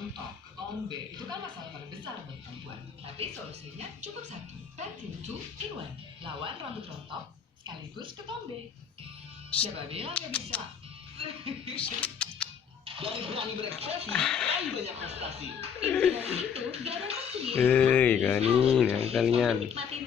rontok, ketombe, itu kan masalah paling besar buat perempuan. Tapi solusinya cukup satu, Pantene 2 in 1. Lawan rambut rontok sekaligus ketombe. Siapa bilang nggak bisa? Dari berani berekspresi, kali banyak prestasi. Hei, Gani, kalian. Nikmatin